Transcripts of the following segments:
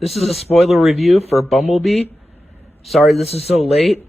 This is a spoiler review for Bumblebee. Sorry this is so late.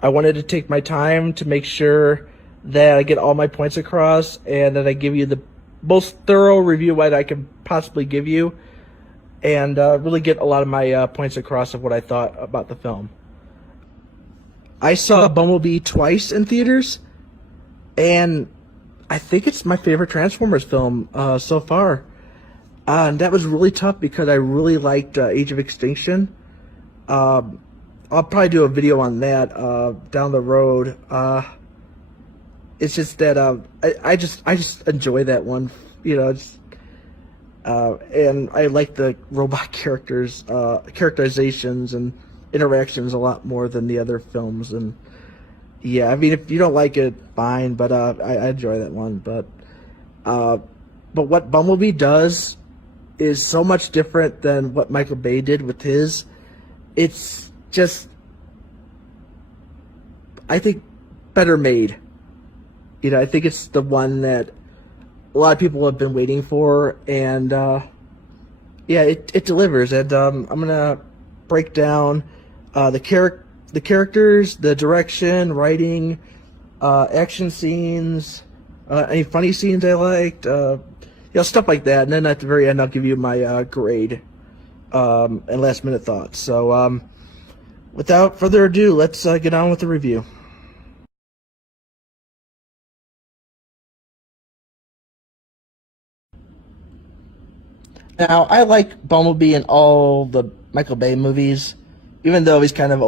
I wanted to take my time to make sure that I get all my points across and that I give you the most thorough review that I can possibly give you, and really get a lot of my points across of what I thought about the film. I saw Bumblebee twice in theaters, and I think it's my favorite Transformers film so far. And that was really tough because I really liked Age of Extinction. I'll probably do a video on that down the road. It's just that I just enjoy that one, you know. And I like the robot characters, characterizations and interactions a lot more than the other films. And yeah, I mean, if you don't like it, fine. But I enjoy that one. But what Bumblebee does is so much different than what Michael Bay did with his. It's just, I think, better made. You know, I think it's the one that a lot of people have been waiting for, and yeah, it delivers. And I'm gonna break down the characters, the direction, writing, action scenes, any funny scenes I liked, you know, stuff like that. And then at the very end, I'll give you my grade and last minute thoughts. So without further ado, let's get on with the review. Now, I like Bumblebee in all the Michael Bay movies, even though he's kind of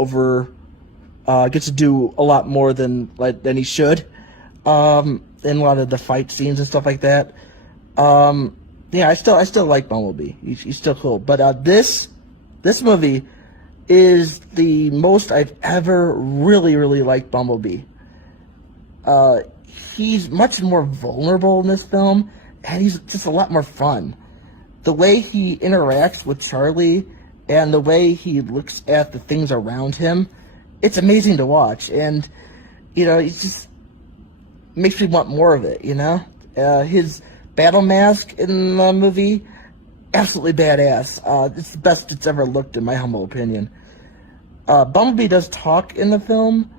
gets to do a lot more than he should in a lot of the fight scenes and stuff like that. Yeah, I still like Bumblebee. He's still cool. But this movie is the most I've ever really liked Bumblebee. He's much more vulnerable in this film, and he's just a lot more fun. The way he interacts with Charlie and the way he looks at the things around him, it's amazing to watch. And, you know, it just makes me want more of it, you know? His battle mask in the movie, absolutely badass. It's the best it's ever looked, in my humble opinion. Bumblebee does talk in the film.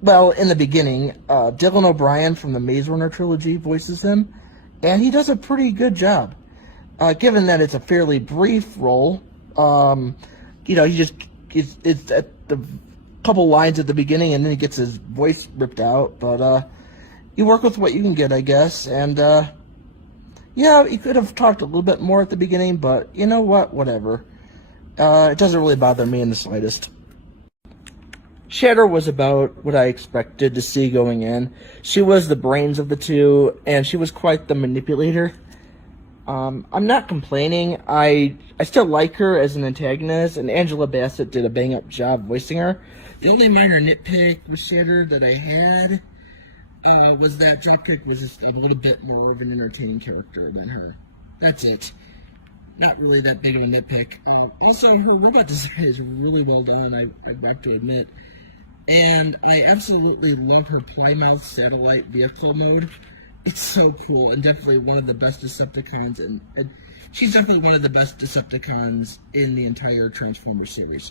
Well, in the beginning, Dylan O'Brien from the Maze Runner trilogy voices him, and he does a pretty good job. Given that it's a fairly brief role, you know, he just it's at the couple lines at the beginning, and then he gets his voice ripped out. But you work with what you can get, I guess. And yeah, he could have talked a little bit more at the beginning, but you know what? Whatever. It doesn't really bother me in the slightest. Shatter was about what I expected to see going in. She was the brains of the two, and she was quite the manipulator. I'm not complaining. I still like her as an antagonist, and Angela Bassett did a bang-up job voicing her. The only minor nitpick with Shatter that I had was that Dropkick was just a little bit more of an entertaining character than her. That's it. Not really that big of a nitpick. Also, her robot design is really well done, I have to admit. And I absolutely love her Plymouth satellite vehicle mode. It's so cool, and definitely one of the best Decepticons, and she's definitely one of the best Decepticons in the entire Transformers series.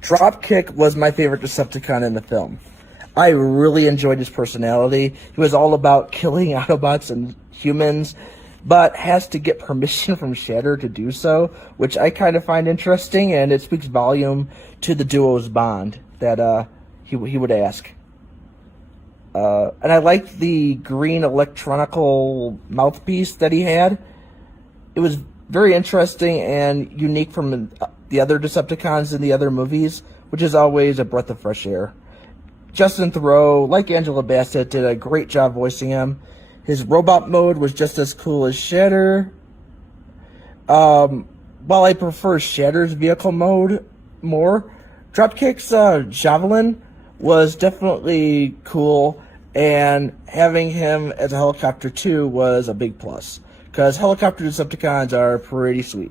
Dropkick was my favorite Decepticon in the film. I really enjoyed his personality. He was all about killing Autobots and humans, but has to get permission from Shatter to do so, which I kind of find interesting, and it speaks volume to the duo's bond that he would ask. And I liked the green electronical mouthpiece that he had. It was very interesting and unique from the other Decepticons in the other movies, which is always a breath of fresh air. Justin Theroux, like Angela Bassett, did a great job voicing him. His robot mode was just as cool as Shatter. While I prefer Shatter's vehicle mode more, Dropkick's Javelin was definitely cool, and having him as a helicopter too was a big plus, because helicopter Decepticons are pretty sweet.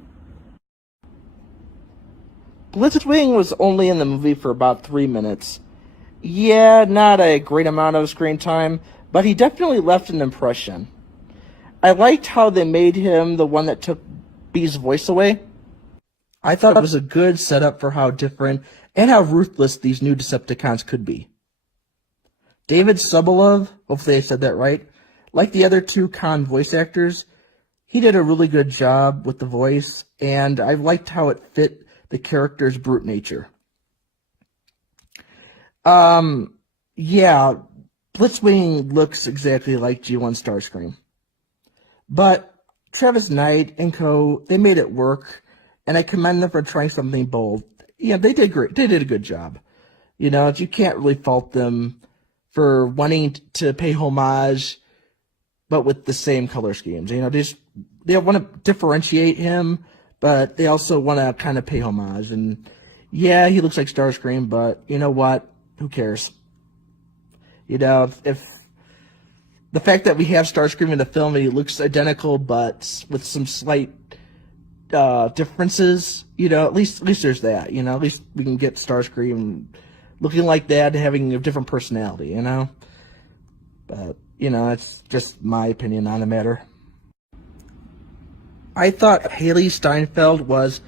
Blitzwing was only in the movie for about 3 minutes. Yeah, not a great amount of screen time, but he definitely left an impression. I liked how they made him the one that took Bee's voice away. I thought it was a good setup for how different and how ruthless these new Decepticons could be. David Sobolov, hopefully I said that right, like the other two Khan voice actors, he did a really good job with the voice, and I liked how it fit the character's brute nature. Yeah, Blitzwing looks exactly like G1 Starscream. But Travis Knight and co, they made it work, and I commend them for trying something bold. Yeah, they did great. They did a good job. You can't really fault them for wanting to pay homage, but with the same color schemes. They want to differentiate him, but they also want to kind of pay homage. And yeah, he looks like Starscream, but you know what? Who cares? If the fact that we have Starscream in the film and he looks identical, but with some slight differences, at least there's that. At least we can get Starscream looking like that, having a different personality. But it's just my opinion on the matter. I thought Haley Steinfeld was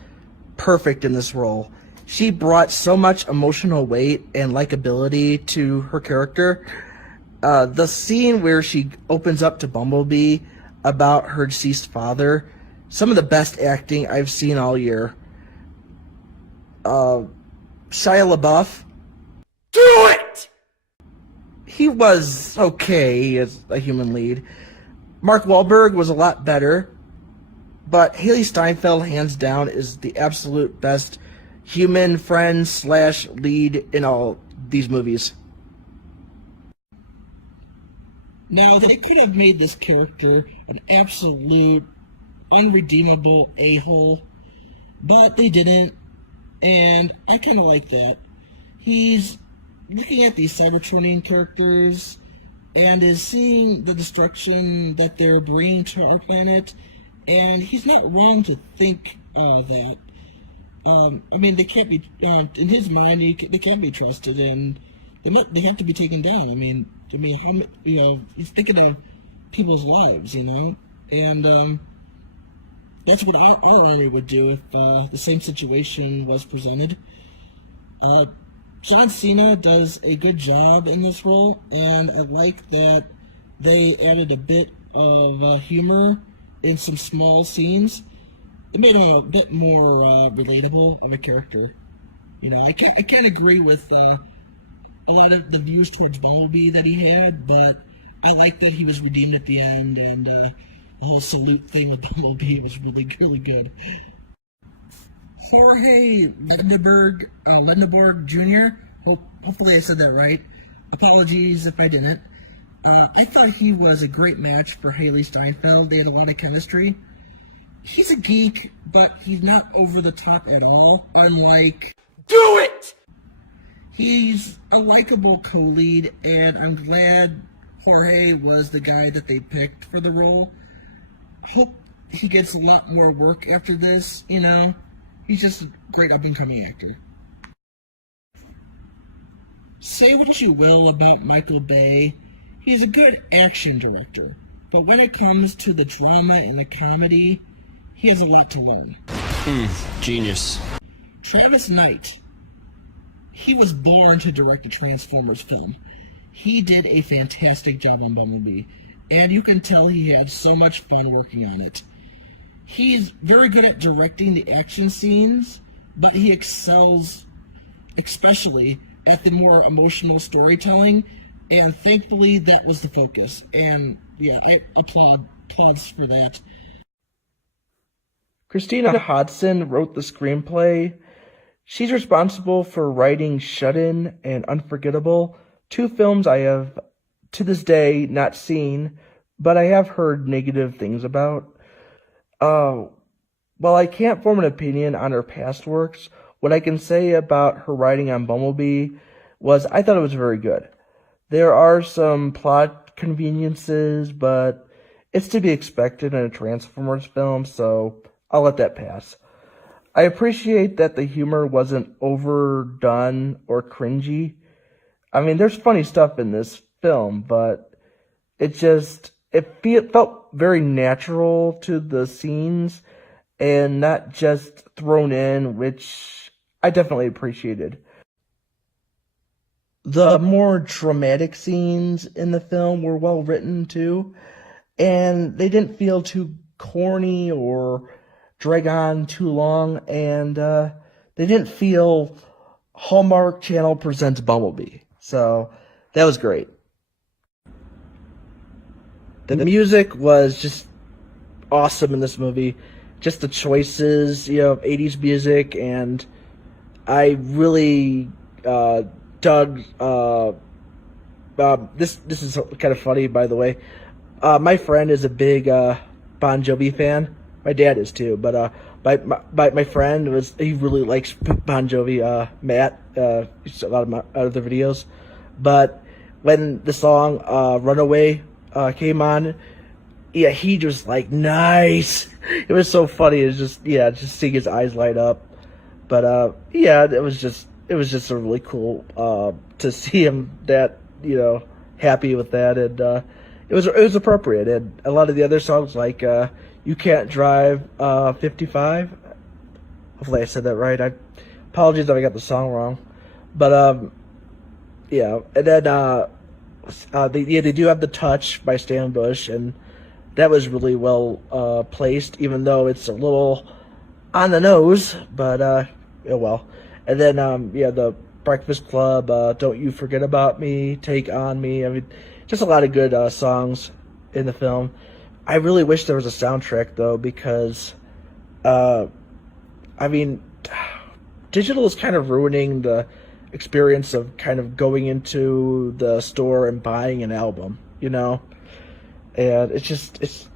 perfect in this role. She brought so much emotional weight and likability to her character. The scene where she opens up to Bumblebee about her deceased father, some of the best acting I've seen all year. Shia LaBeouf, do it! He was okay as a human lead. Mark Wahlberg was a lot better, but Haley Steinfeld, hands down, is the absolute best human friend / lead in all these movies. Now, they could have made this character an absolute, unredeemable a-hole, but they didn't, and I kind of like that. He's looking at these Cybertronian characters and is seeing the destruction that they're bringing to our planet, and he's not wrong to think that. They can't be, in his mind, they can't be trusted, and they have to be taken down. He's thinking of people's lives, and that's what our army would do if the same situation was presented. John Cena does a good job in this role, and I like that they added a bit of humor in some small scenes. It made him a bit more relatable of a character. I can't agree with a lot of the views towards Bumblebee that he had, but I like that he was redeemed at the end, and the whole salute thing with Bumblebee was really, really good. Jorge Lendeborg Jr., hopefully I said that right. Apologies if I didn't. I thought he was a great match for Haley Steinfeld. They had a lot of chemistry. He's a geek, but he's not over the top at all, unlike... Do it! He's a likable co-lead, and I'm glad Jorge was the guy that they picked for the role. Hope he gets a lot more work after this, He's just a great up-and-coming actor. Say what you will about Michael Bay, he's a good action director, but when it comes to the drama and the comedy, he has a lot to learn. Genius. Travis Knight, he was born to direct a Transformers film. He did a fantastic job on Bumblebee, and you can tell he had so much fun working on it. He's very good at directing the action scenes, but he excels especially at the more emotional storytelling, and thankfully that was the focus. And yeah, I applauds for that. Christina Hodson wrote the screenplay. She's responsible for writing Shut-In and Unforgettable, two films I have, to this day, not seen, but I have heard negative things about. While I can't form an opinion on her past works, what I can say about her writing on Bumblebee was I thought it was very good. There are some plot conveniences, but it's to be expected in a Transformers film, so I'll let that pass. I appreciate that the humor wasn't overdone or cringy. There's funny stuff in this film, but it felt very natural to the scenes, and not just thrown in, which I definitely appreciated. The more dramatic scenes in the film were well written too, and they didn't feel too corny or drag on too long, and they didn't feel Hallmark Channel presents Bumblebee. So that was great. The music was just awesome in this movie. Just the choices, 80s music, and I really dug. This is kind of funny, by the way. My friend is a big Bon Jovi fan. My dad is too, but my friend he really likes Bon Jovi. Matt, he's a lot of my other videos, but when the song "Runaway" came on, yeah, he just like nice. It was so funny. It's just seeing his eyes light up. But yeah, it was just a really cool to see him that happy with that, and it was appropriate. And a lot of the other songs like "You Can't Drive 55." Hopefully, I said that right. I apologize if I got the song wrong, but yeah. And then they do have "The Touch" by Stan Bush, and that was really well placed, even though it's a little on the nose, but oh well. And then the Breakfast Club, "Don't You Forget About Me," "Take On Me." I mean, just a lot of good songs in the film. I really wish there was a soundtrack though, because I mean, digital is kind of ruining the experience of kind of going into the store and buying an album, and it's.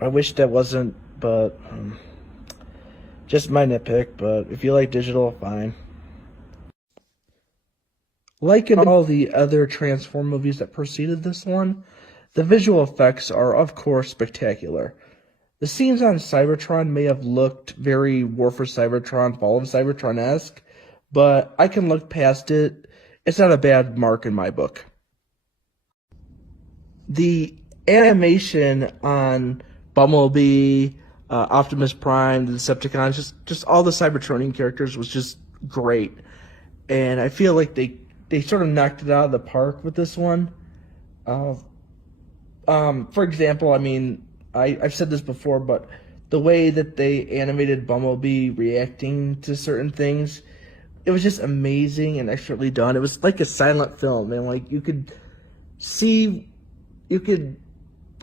I wish that wasn't, but just my nitpick. But if you like digital, fine. Like in all the other Transform movies that preceded this one, the visual effects are, of course, spectacular. The scenes on Cybertron may have looked very War for Cybertron, Fall of Cybertron-esque, but I can look past it. It's not a bad mark in my book. The animation on Bumblebee, Optimus Prime, the Decepticons, just all the Cybertronian characters was just great. And I feel like they sort of knocked it out of the park with this one. For example, I mean, I've said this before, but the way that they animated Bumblebee reacting to certain things, it was just amazing and expertly done. It was like a silent film, and like you could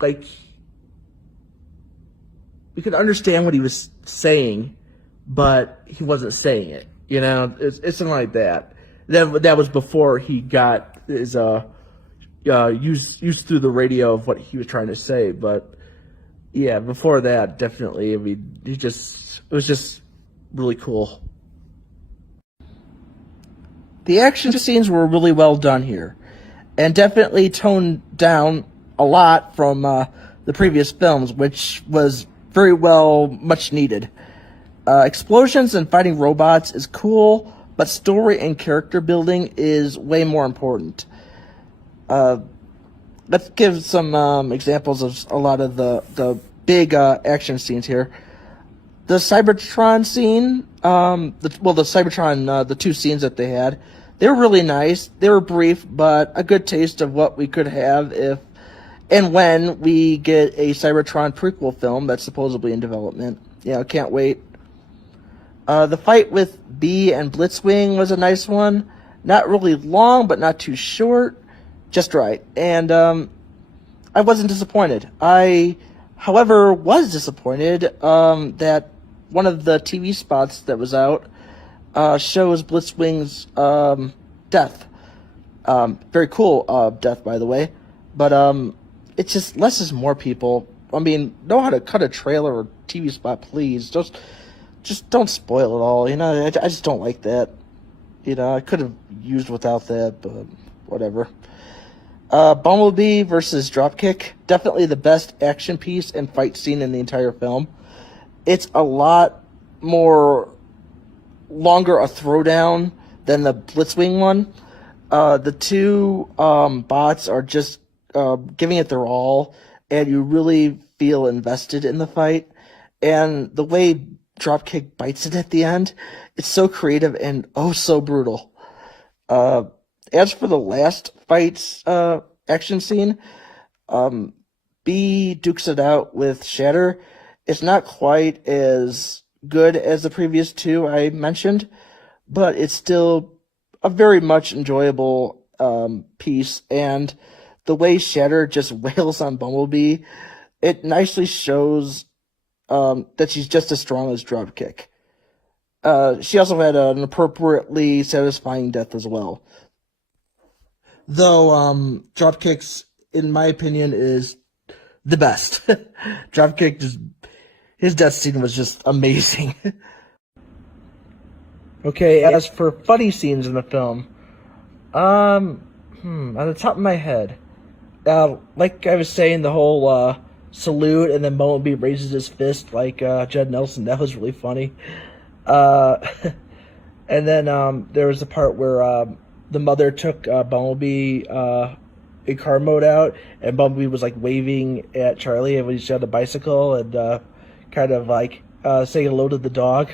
like you could understand what he was saying, but he wasn't saying it. It's something like that. That was before he got his used through the radio of what he was trying to say. But yeah, before that, definitely. I mean, it was just really cool. The action scenes were really well done here, and definitely toned down a lot from the previous films, which was very well much needed. Explosions and fighting robots is cool, but story and character building is way more important. Let's give some examples of a lot of the big action scenes here. The Cybertron scene, the Cybertron, the two scenes that they had, they were really nice. They were brief, but a good taste of what we could have if and when we get a Cybertron prequel film that's supposedly in development. Yeah, can't wait. The fight with Bee and Blitzwing was a nice one. Not really long, but not too short. Just right. And I wasn't disappointed. I, however, was disappointed that one of the TV spots that was out shows Blitzwing's death. Very cool death, by the way. But it's just less is more, people. I mean, know how to cut a trailer or TV spot, please. Just don't spoil it all. I just don't like that. I could have used without that, but whatever. Bumblebee versus Dropkick, definitely the best action piece and fight scene in the entire film. It's a lot more longer a throwdown than the Blitzwing one. The two bots are just giving it their all, and you really feel invested in the fight. And the way Dropkick bites it at the end, it's so creative and oh so brutal. Uh, as for the last fight's action scene, B dukes it out with Shatter. It's not quite as good as the previous two I mentioned, but it's still a very much enjoyable piece. And the way Shatter just wails on Bumblebee, it nicely shows that she's just as strong as Dropkick. She also had an appropriately satisfying death as well. Though Dropkick's, in my opinion, is the best. Dropkick just his death scene was just amazing. Okay, as for funny scenes in the film, on the top of my head, like I was saying, the whole salute and then Bumblebee raises his fist like Judd Nelson. That was really funny. And then there was the part where the mother took Bumblebee in car mode out, and Bumblebee was like waving at Charlie when he's on the bicycle and kind of like saying hello to the dog.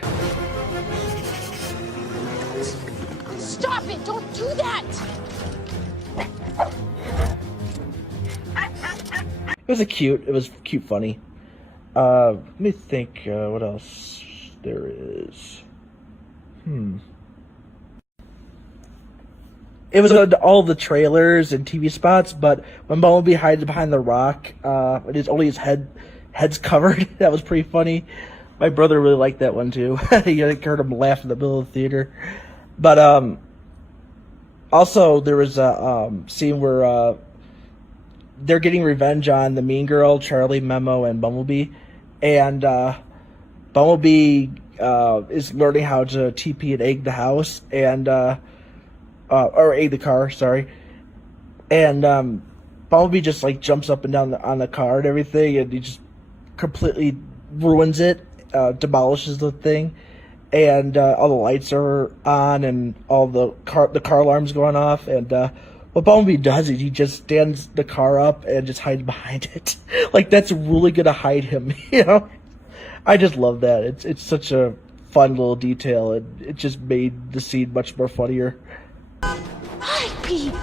Stop it! Don't do that! It was cute, funny. Let me think what else there is. It was on all the trailers and TV spots, but when Bumblebee hides behind the rock, and only his head's covered, that was pretty funny. My brother really liked that one too. You heard him laugh in the middle of the theater. But also there was a scene where they're getting revenge on the mean girl, Charlie, Memo, and Bumblebee, and Bumblebee is learning how to TP and egg the house, and or egg the car, sorry. And Bumblebee just like jumps up and down on the car and everything, and he just completely ruins it, demolishes the thing, and all the lights are on and all the car alarms going off, and what Bumblebee does is he just stands the car up and just hides behind it. Like, that's really gonna hide him, you know? I just love that. It's such a fun little detail, and it just made the scene much more funnier. Hi, Pete.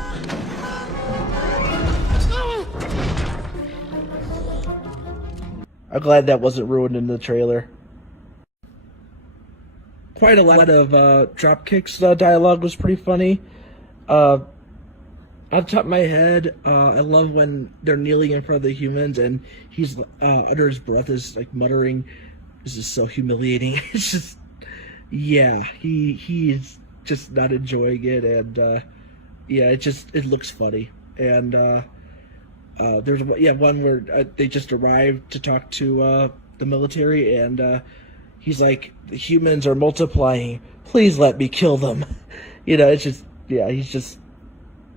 I'm glad that wasn't ruined in the trailer. Quite a lot of Dropkick's dialogue was pretty funny. Off the top of my head, I love when they're kneeling in front of the humans and he's under his breath is like muttering, "This is so humiliating." It's just, yeah, he's just not enjoying it, and yeah, it looks funny. And there's one where they just arrived to talk to the military, and he's like, "The humans are multiplying. Please let me kill them." You know, it's just, yeah, he's just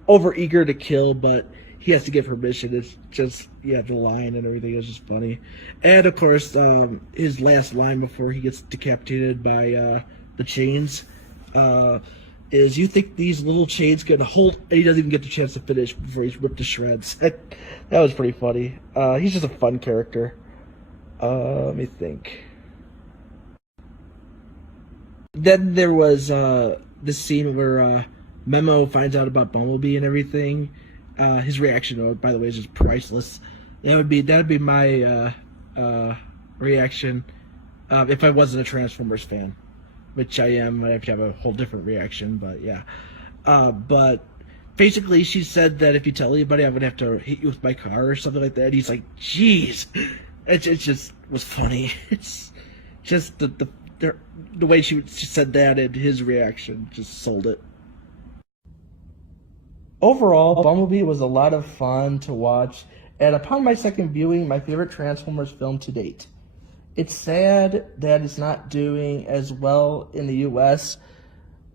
over eager to kill, but he has to get permission. It's just, yeah, the line and everything is just funny. And of course, his last line before he gets decapitated by the chains is, "You think these little chains can hold?" And he doesn't even get the chance to finish before he's ripped to shreds. That was pretty funny. He's just a fun character. Let me think. Then there was this scene where Memo finds out about Bumblebee and everything. His reaction, by the way, is just priceless. That'd be my reaction if I wasn't a Transformers fan, which I am. I have to have a whole different reaction, but yeah. But basically, she said that if you tell anybody, I would have to hit you with my car or something like that. He's like, "Jeez," it just was funny. It's just the way she said that and his reaction just sold it. Overall, Bumblebee was a lot of fun to watch, and upon my second viewing, my favorite Transformers film to date. It's sad that it's not doing as well in the US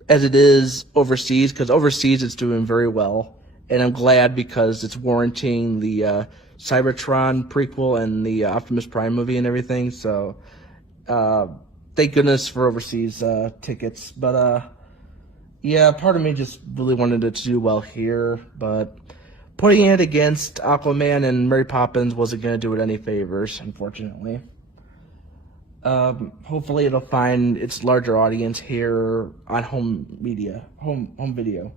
as it is overseas, because overseas it's doing very well, and I'm glad because it's warranting the Cybertron prequel and the Optimus Prime movie and everything, so thank goodness for overseas tickets. But yeah, part of me just really wanted it to do well here, but putting it against Aquaman and Mary Poppins wasn't going to do it any favors, unfortunately. Hopefully it'll find its larger audience here on home video.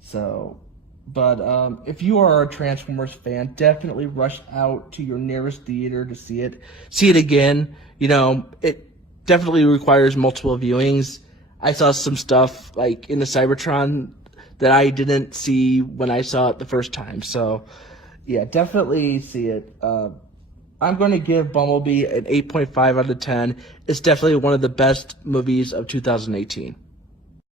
So, but if you are a Transformers fan, definitely rush out to your nearest theater to see it. See it again. You know, it definitely requires multiple viewings. I saw some stuff like in the Cybertron that I didn't see when I saw it the first time. So, yeah, definitely see it. I'm going to give Bumblebee an 8.5 out of 10. It's definitely one of the best movies of 2018.